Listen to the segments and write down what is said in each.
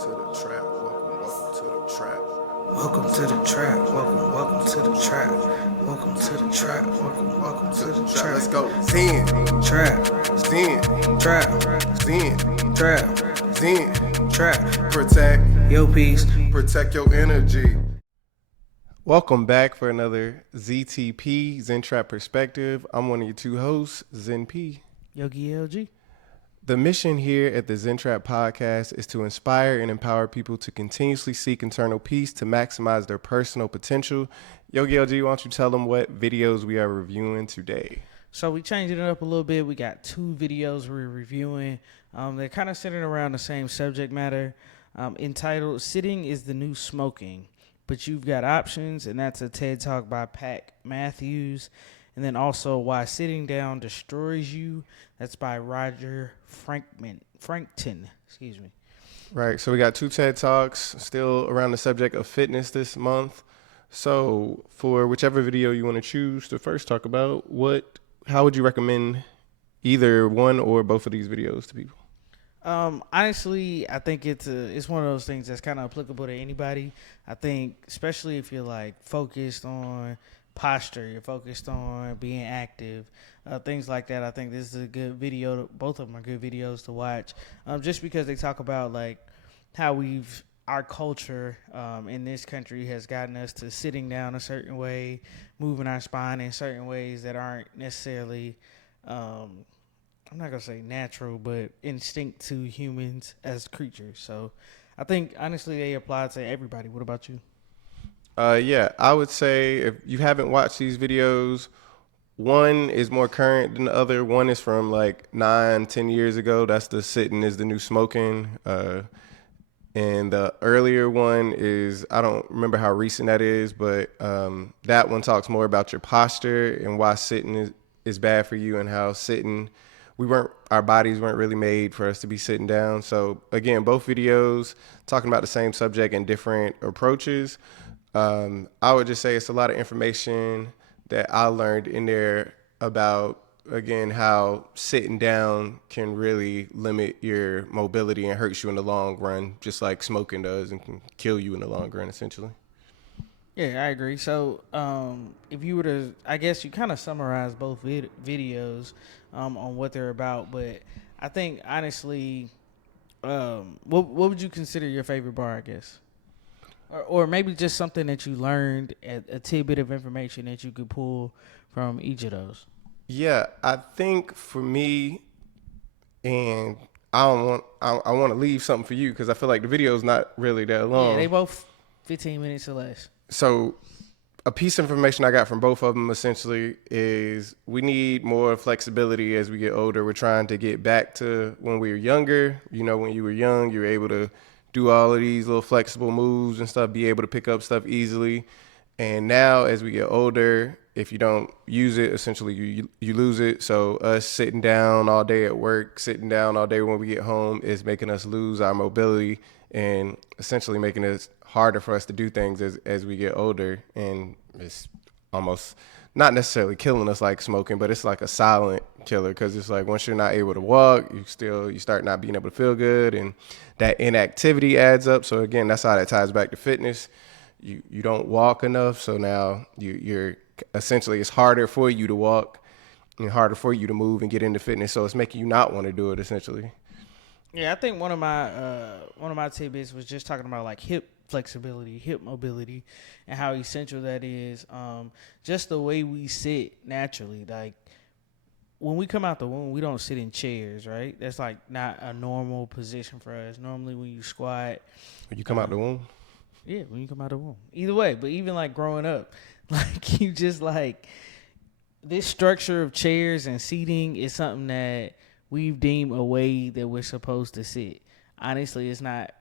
to the trap. Welcome to the trap. Welcome to the trap. Welcome to the trap. Welcome to the trap. Welcome to the trap. Let's go. Zen. Trap. Zen. Trap. Zen. Trap. Zen. Trap. Protect. Yo, peace. Protect your energy. Welcome back for another ZTP, Zen Trap Perspective. I'm one of your two hosts, Zen P. Yogi LG. The mission here at the Zen Trap Podcast is to inspire and empower people to continuously seek internal peace to maximize their personal potential. Yogi LG, why don't you tell them what videos we are reviewing today? So we changed it up a little bit. We got two videos we're reviewing. They're kind of centered around the same subject matter, entitled "Sitting is the New Smoking," but you've got options, and that's a TED Talk by Pat Matthews. And then also Why Sitting Down Destroys You. That's by Roger Frampton. Excuse me. Right. So we got two TED Talks still around the subject of fitness this month. So for whichever video you want to choose to first talk about, how would you recommend either one or both of these videos to people? Honestly, I think it's one of those things that's kind of applicable to anybody. I think especially if you're like focused on posture, you're focused on being active, things like that. I think this is a good video. Both of them are good videos to watch, just because they talk about like how our culture in this country has gotten us to sitting down a certain way, moving our spine in certain ways that aren't necessarily, I'm not going to say natural, but instinct to humans as creatures. So I think honestly they apply to everybody. What about you? Yeah, I would say if you haven't watched these videos, one is more current than the other. One is from like 9-10 years ago. That's the sitting is the new smoking. And the earlier one is, I don't remember how recent that is, but that one talks more about your posture and why sitting is bad for you, and how our bodies weren't really made for us to be sitting down. So again, both videos talking about the same subject and different approaches. I would just say it's a lot of information that I learned in there about, again, how sitting down can really limit your mobility and hurts you in the long run, just like smoking does, and can kill you in the long run, essentially. Yeah, I agree. So, if you were to, I guess you kind of summarize both videos on what they're about, but I think honestly, what would you consider your favorite bar? I guess, or maybe just something that you learned, a tidbit of information that you could pull from each of those. Yeah, I think for me, and I want to leave something for you because I feel like the video is not really that long. Yeah, they both 15 minutes or less. So a piece of information I got from both of them essentially is we need more flexibility as we get older. We're trying to get back to when we were younger. You know, when you were young, you were able to do all of these little flexible moves and stuff, be able to pick up stuff easily. And now as we get older, if you don't use it, essentially you lose it. So us sitting down all day at work, sitting down all day when we get home is making us lose our mobility and essentially making it harder for us to do things as we get older. And it's almost not necessarily killing us like smoking, but it's like a silent killer, because it's like once you're not able to walk, you start not being able to feel good, and that inactivity adds up. So again, that's how that ties back to fitness. You don't walk enough, so now you're essentially, it's harder for you to walk and harder for you to move and get into fitness. So it's making you not want to do it, essentially. Yeah, I think one of my tidbits was just talking about like hip flexibility, hip mobility, and how essential that is. Just the way we sit naturally, like when we come out the womb, we don't sit in chairs, right? That's like not a normal position for us. Normally, when you squat, When you come out the womb. yeah, when you come out the womb. Either way, but even like growing up, like you just like this structure of chairs and seating is something that we've deemed a way that we're supposed to sit. Honestly, it's not,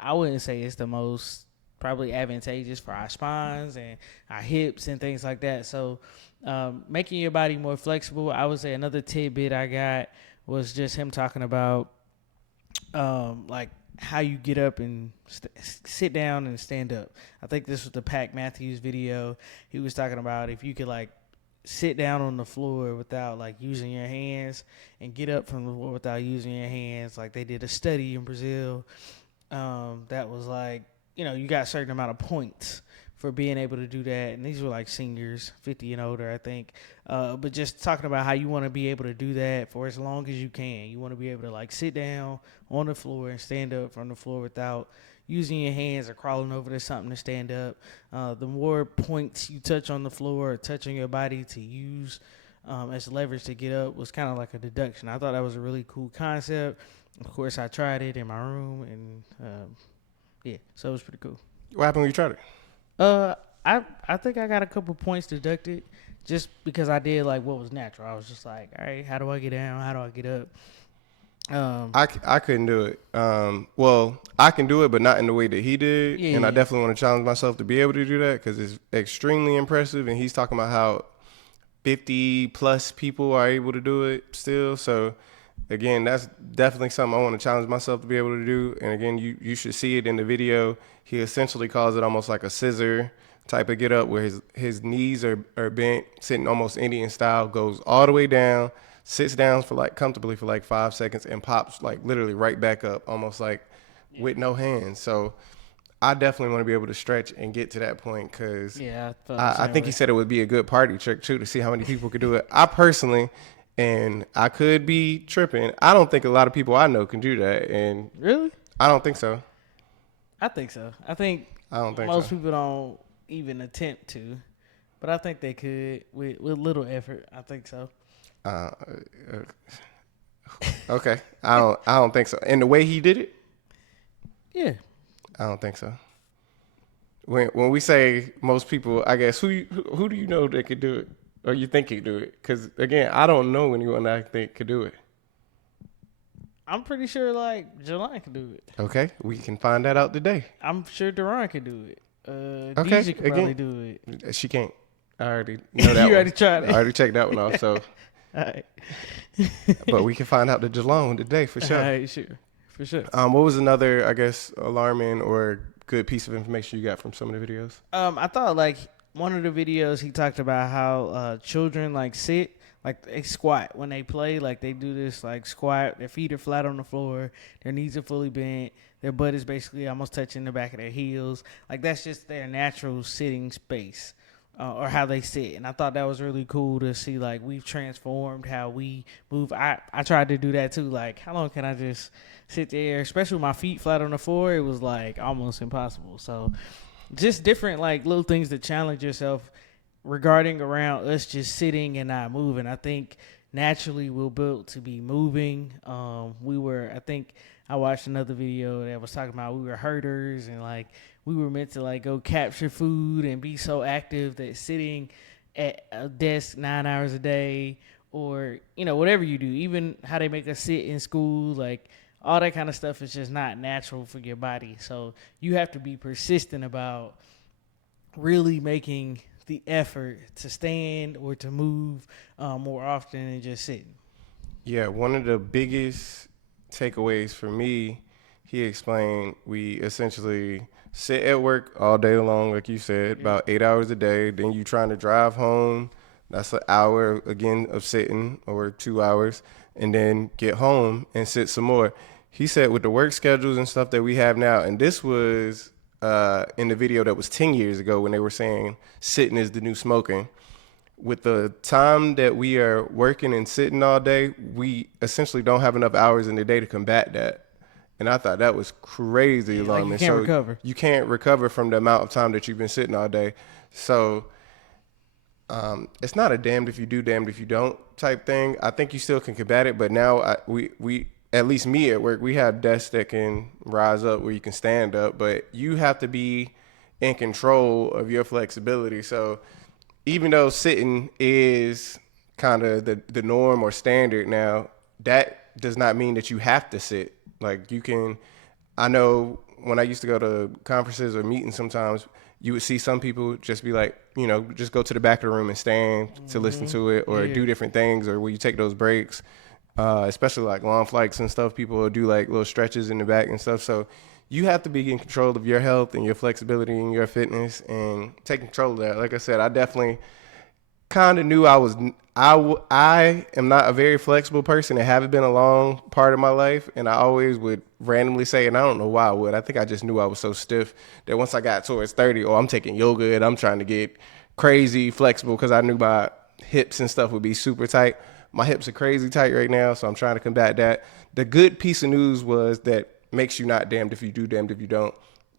I wouldn't say it's the most probably advantageous for our spines and our hips and things like that. So making your body more flexible, I would say another tidbit I got was just him talking about like how you get up and sit down and stand up. I think this was the Pat Matthews video. He was talking about if you could like sit down on the floor without like using your hands and get up from the floor without using your hands. Like they did a study in Brazil that was like, you got a certain amount of points for being able to do that. And these were like seniors, 50 and older, I think. But just talking about how you want to be able to do that for as long as you can. You want to be able to like sit down on the floor and stand up from the floor without using your hands or crawling over to something to stand up. The more points you touch on the floor or touching your body to use as leverage to get up was kind of like a deduction. I thought that was a really cool concept. Of course, I tried it in my room, and yeah, so it was pretty cool. What happened when you tried it? I think I got a couple points deducted just because I did like what was natural. I was just like, all right, how do I get down? How do I get up? I couldn't do it. Well, I can do it, but not in the way that he did. Yeah, and I yeah. definitely want to challenge myself to be able to do that because it's extremely impressive. And he's talking about how 50 plus people are able to do it still. So again, that's definitely something I want to challenge myself to be able to do. And again, you should see it in the video. He essentially calls it almost like a scissor type of get up where his knees are bent, sitting almost Indian style, goes all the way down, sits down for like comfortably for like 5 seconds and pops like literally right back up, almost like with no hands. So I definitely want to be able to stretch and get to that point because Yeah, I felt the I same think way. he said it would be a good party trick too to see how many people could do it. I personally, and I could be tripping, I don't think a lot of people I know can do that, and Really? I don't think so. I think so. I think I don't think most so. people don't even attempt to, but I think they could with little effort. I think so. Uh, okay, I don't think so. And the way he did it, Yeah. I don't think so. When we say most people, I guess who do you know that could do it, or you think could do it? Because again, I don't know anyone that I think could do it. I'm pretty sure like Jelani can do it. Okay, we can find that out today. I'm sure Duran can do it. Okay, Deja could again, probably do it. she can't. I already know that You one. already tried I it. already checked that one off. So, All right. but we can find out the Jalone today for All sure. right, sure. For sure. What was another, I guess, alarming or good piece of information you got from some of the videos? I thought like one of the videos he talked about how children like sit, like they squat when they play, like they do this like squat, their feet are flat on the floor, their knees are fully bent, their butt is basically almost touching the back of their heels. Like that's just their natural sitting space. Or how they sit, and I thought that was really cool to see. Like we've transformed how we move. I tried to do that too. Like how long can I just sit there, especially with my feet flat on the floor? It was like almost impossible. So just different like little things to challenge yourself regarding around us just sitting and not moving. I think naturally we're built to be moving. I think I watched another video that was talking about we were herders and like we were meant to like go capture food and be so active that sitting at a desk 9 hours a day or, whatever you do, even how they make us sit in school, like all that kind of stuff is just not natural for your body. So you have to be persistent about really making the effort to stand or to move more often than just sitting. Yeah, one of the biggest takeaways for me, he explained we essentially sit at work all day long, like you said, about 8 hours a day. Then you trying to drive home. That's an hour again of sitting or 2 hours, and then get home and sit some more. He said with the work schedules and stuff that we have now, and this was in the video that was 10 years ago when they were saying sitting is the new smoking. With the time that we are working and sitting all day, we essentially don't have enough hours in the day to combat that. And I thought that was crazy Like alarming. you can't recover. You can't recover from the amount of time that you've been sitting all day. So it's not a damned if you do, damned if you don't type thing. I think you still can combat it, but now we at least me at work, we have desks that can rise up where you can stand up, but you have to be in control of your flexibility. So even though sitting is kind of the norm or standard now, that does not mean that you have to sit. Like you can, I know when I used to go to conferences or meetings sometimes, you would see some people just be like, just go to the back of the room and stand to listen to it or do different things, or where you take those breaks, especially like long flights and stuff, people will do like little stretches in the back and stuff. So you have to be in control of your health and your flexibility and your fitness and take control of that. Like I said, I definitely kind of knew I am not a very flexible person. It haven't been a long part of my life, and I always would randomly say, and I don't know why I would. I think I just knew I was so stiff that once I got towards 30, I'm taking yoga and I'm trying to get crazy flexible because I knew my hips and stuff would be super tight. My hips are crazy tight right now, so I'm trying to combat that. The good piece of news was that makes you not damned if you do, damned if you don't.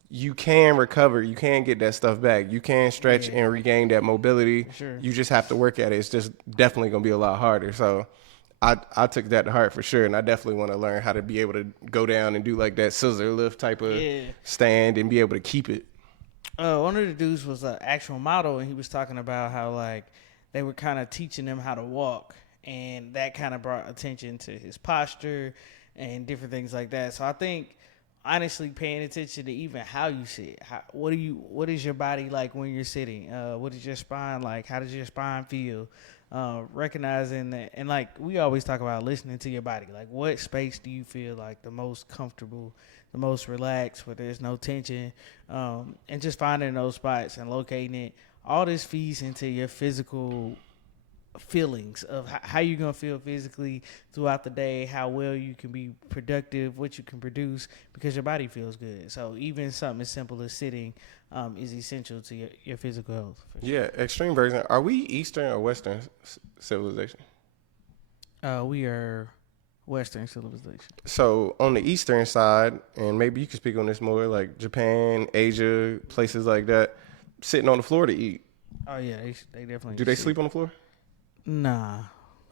You can recover. You can get that stuff back. You can stretch and regain that mobility. Sure. You just have to work at it. It's just definitely going to be a lot harder. So I took that to heart for sure. And I definitely want to learn how to be able to go down and do like that scissor lift type of stand and be able to keep it. One of the dudes was an actual model, and he was talking about how like they were kind of teaching him how to walk, and that kind of brought attention to his posture and different things like that. So I think honestly paying attention to even how you sit, what is your body like when you're sitting? What is your spine like? How does your spine feel? Recognizing that, and like we always talk about listening to your body. Like, what space do you feel like the most comfortable, the most relaxed, where there's no tension, and just finding those spots and locating it. All this feeds into your physical feelings of how you're going to feel physically throughout the day, how well you can be productive, what you can produce, because your body feels good. So even something as simple as sitting is essential to your physical health. Sure. Yeah, extreme version. Are we Eastern or Western civilization? We are Western civilization. So on the Eastern side, and maybe you can speak on this more, like Japan, Asia, places like that, sitting on the floor to eat. Oh yeah, they definitely. Do they sleep on the floor? Nah.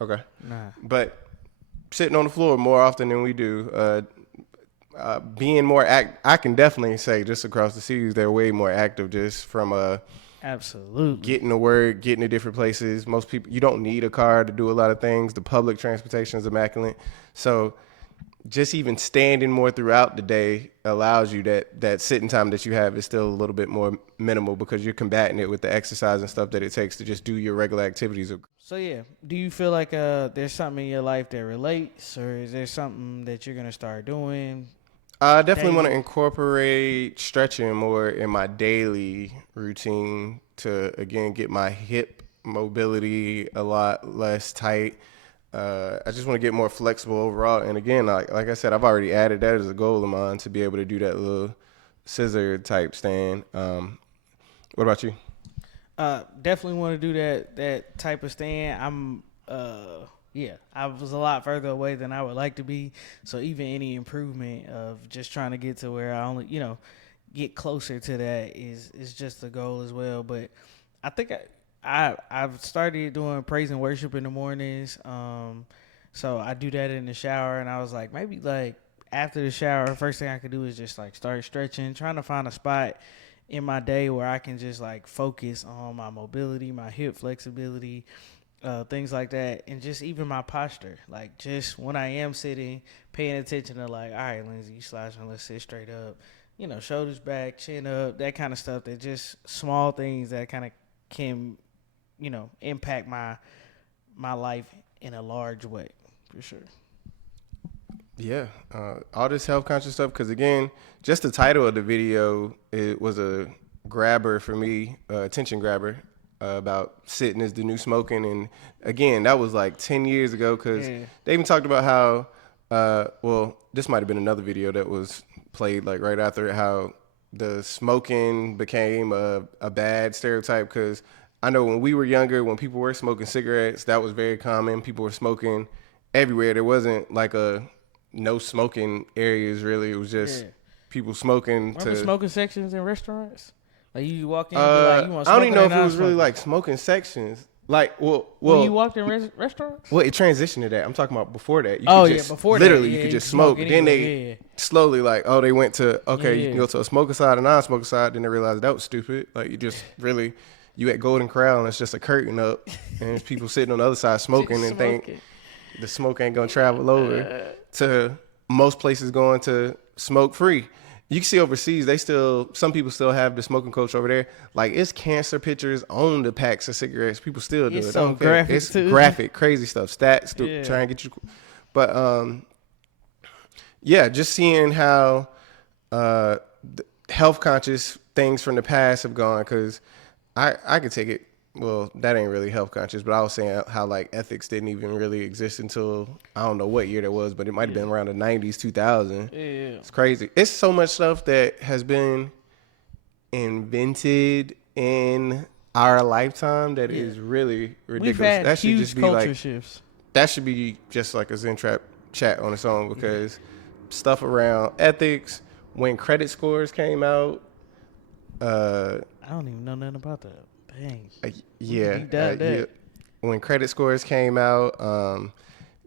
Okay. Nah. But sitting on the floor more often than we do. Being more I can definitely say just across the seas they're way more active just from absolutely getting to work, getting to different places. Most people, you don't need a car to do a lot of things. The public transportation is immaculate. So just even standing more throughout the day allows you that sitting time that you have is still a little bit more minimal because you're combating it with the exercise and stuff that it takes to just do your regular activities. So yeah, do you feel like there's something in your life that relates, or is there something that you're gonna start doing? I definitely want to incorporate stretching more in my daily routine to, again, get my hip mobility a lot less tight. I just want to get more flexible overall. And again, like I said, I've already added that as a goal of mine to be able to do that little scissor type stand. What about you? Definitely want to do that type of stand. I was a lot further away than I would like to be. So even any improvement of just trying to get to where I only, get closer to that is just a goal as well. But I think I've started doing praise and worship in the mornings. So I do that in the shower, and I was like, maybe like after the shower, first thing I could do is just like start stretching, trying to find a spot in my day where I can just like focus on my mobility, my hip flexibility, things like that, and just even my posture. Like just when I am sitting, paying attention to like, all right, Lindsay, you slouching, let's sit straight up, shoulders back, chin up, that kind of stuff. That just small things that kind of can, impact my life in a large way, for sure. Yeah, all this health conscious stuff. Because again, just the title of the video, it was a grabber for me, attention grabber, about sitting is the new smoking. And again, that was like 10 years ago. Because they even talked about how, this might have been another video that was played like right after it, how the smoking became a bad stereotype. Because I know when we were younger, when people were smoking cigarettes, that was very common. People were smoking everywhere. There wasn't like no smoking areas really. It was just people smoking. Remember smoking sections in restaurants? Like you walk in and be like, you want to smoke? I don't even know if it was really like smoking sections. Like, when you walked in restaurants? Well, it transitioned to that. I'm talking about before that. Before literally, that, you could just smoke. Anyway, then they slowly they went to, you can go to a smoker side and non-smoker side. Then they realized that was stupid. Like you just really, you at Golden Corral and it's just a curtain up and there's people sitting on the other side smoking and think the smoke ain't gonna travel over to most places going to smoke free. You can see overseas, some people still have the smoking culture over there. Like it's cancer pictures on the packs of cigarettes. People still do it. So graphic it's too. graphic, crazy stuff. Stats to try and get you. But just seeing how the health conscious things from the past have gone. Because I could take it well, that ain't really health conscious, but I was saying how like ethics didn't even really exist until I don't know what year that was, but it might have been around the 90s, 2000. Yeah. It's crazy. It's so much stuff that has been invented in our lifetime that is really ridiculous. We've had that should huge just be culture like shifts. that should be just like a Zen Trap chat on its own because stuff around ethics, when credit scores came out, I don't even know nothing about that. Dang. yeah, deep dive that. yeah, when credit scores came out,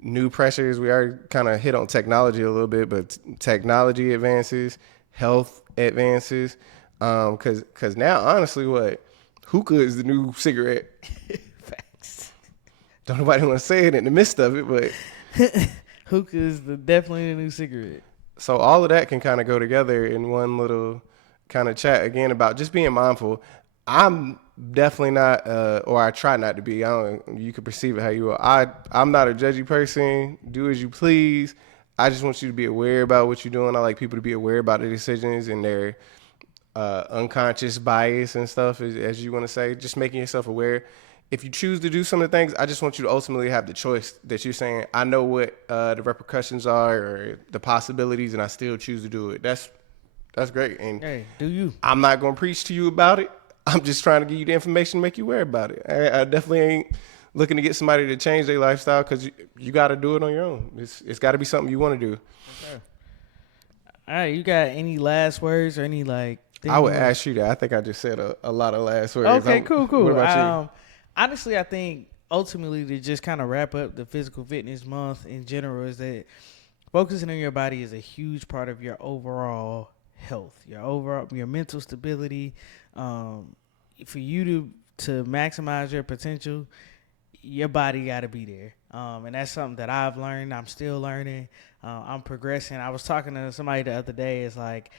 new pressures. We already kind of hit on technology a little bit, but technology advances, health advances, because now honestly, what hookah is the new cigarette. Facts. Don't nobody want to say it in the midst of it, but Hookah is definitely the new cigarette. so all of that can kind of go together in one little kind of chat again about just being mindful. I'm definitely not, or I try not to be. I don't. You can perceive it how you are. I'm not a judgy person. Do as you please. I just want you to be aware about what you're doing. I like people to be aware about their decisions and their unconscious bias and stuff, as you want to say. Just making yourself aware. If you choose to do some of the things, I just want you to ultimately have the choice that you're saying, I know what the repercussions are or the possibilities, and I still choose to do it. That's great. And Hey, do you? I'm not going to preach to you about it. I'm just trying to give you the information to make you aware about it. I definitely ain't looking to get somebody to change their lifestyle because you got to do it on your own. It's got to be something you want to do. Okay. All right, you got any last words or any like? I would ask you that. I think I just said a lot of last words. Okay, cool. What about you? Honestly, I think ultimately to just kind of wrap up the physical fitness month in general is that focusing on your body is a huge part of your overall health, your mental stability. For you to maximize your potential, your body got to be there. And that's something that I've learned. I'm still learning. I'm progressing. I was talking to somebody the other day. It's like,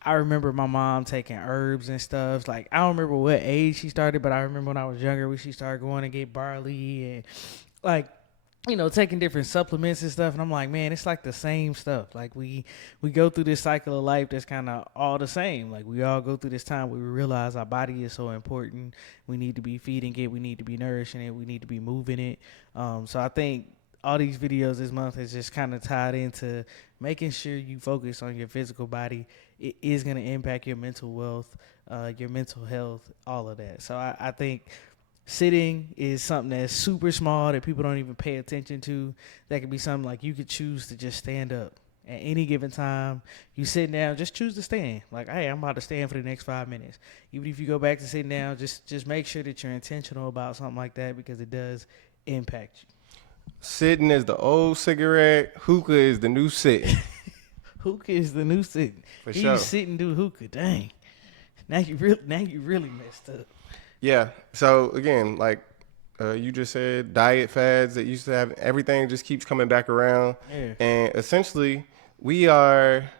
I remember my mom taking herbs and stuff. Like, I don't remember what age she started, but I remember when I was younger, when she started going to get barley and like, taking different supplements and stuff. And I'm like, man, it's like the same stuff. Like we go through this cycle of life that's kind of all the same. Like we all go through this time where we realize our body is so important. We need to be feeding it. We need to be nourishing it. We need to be moving it. So I think all these videos this month is just kind of tied into making sure you focus on your physical body. It is going to impact your mental wealth, your mental health, all of that. So I think sitting is something that's super small that people don't even pay attention to. That could be something like you could choose to just stand up at any given time. You sit down, just choose to stand. Like, hey, I'm about to stand for the next 5 minutes. Even if you go back to sitting down, just make sure that you're intentional about something like that because it does impact you. Sitting is the old cigarette. Hookah is the new sitting. Hookah is the new sitting. For You sure. sit and do hookah. Dang. Now you really messed up. Yeah. So again, like you just said, diet fads that used to have everything just keeps coming back around. Yeah. And essentially, we are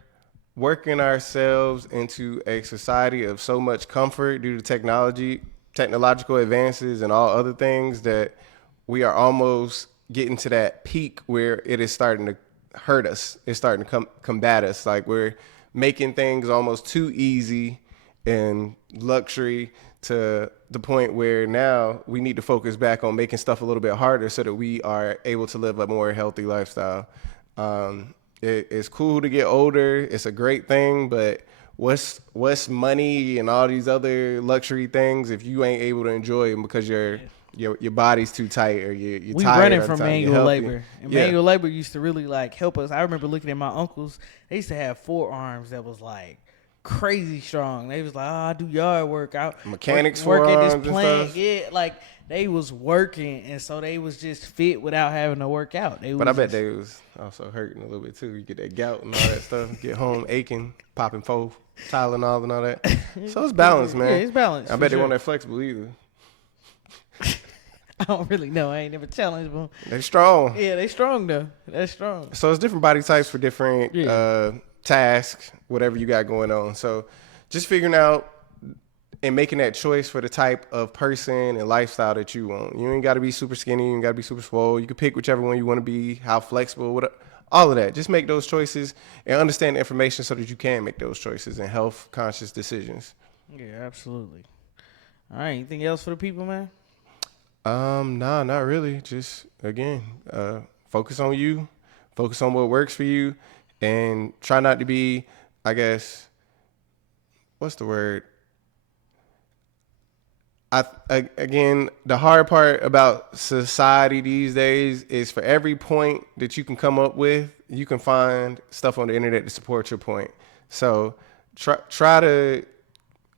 working ourselves into a society of so much comfort due to technological advances, and all other things that we are almost getting to that peak where it is starting to hurt us. It's starting to combat us. Like we're making things almost too easy and luxury to the point where now we need to focus back on making stuff a little bit harder so that we are able to live a more healthy lifestyle. It's cool to get older. It's a great thing, but what's money and all these other luxury things if you ain't able to enjoy them because your body's too tight or you're We tired running all the from time, you're manual healthy. labor. And Yeah. manual labor used to really like help us. I remember looking at my uncles. They used to have forearms that was like crazy strong. They was like, I do yard work. I Mechanics work at forearms this and plant. stuff. Yeah, like they was working, and so they was just fit without having to work out. But I bet they was also hurting a little bit too. You get that gout and all that stuff. Get home aching, popping Tylenol and all that. So it's balanced, man. Yeah, it's balanced. I for bet they sure. weren't that flexible either. I don't really know. I ain't never challenged them. They're strong. Yeah, they strong though. That's strong. So it's different body types for different Yeah. tasks, whatever you got going on. So just figuring out and making that choice for the type of person and lifestyle that you want. You ain't got to be super skinny. You ain't got to be super swole. You can pick whichever one you want to be, how flexible, all of that. Just make those choices and understand the information so that you can make those choices and health conscious decisions. Yeah, absolutely. All right. Anything else for the people, man? Nah, not really. Just again, focus on you, focus on what works for you, and try not to be, I guess, what's the word? Again, the hard part about society these days is for every point that you can come up with, you can find stuff on the internet to support your point. So try to,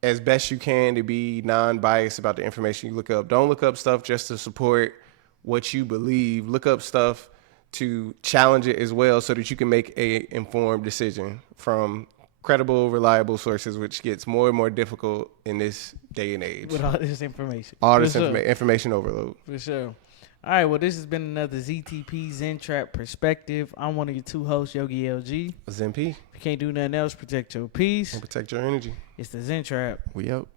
as best you can, to be non-biased about the information you look up. Don't look up stuff just to support what you believe. Look up stuff to challenge it as well, so that you can make a informed decision from credible, reliable sources, which gets more and more difficult in this day and age. With all this information. All this information overload. For sure. All right, well, this has been another ZTP Zen Trap Perspective. I'm one of your two hosts, Yogi LG. Zen P. If you can't do nothing else, protect your peace. And protect your energy. It's the Zen Trap. We out.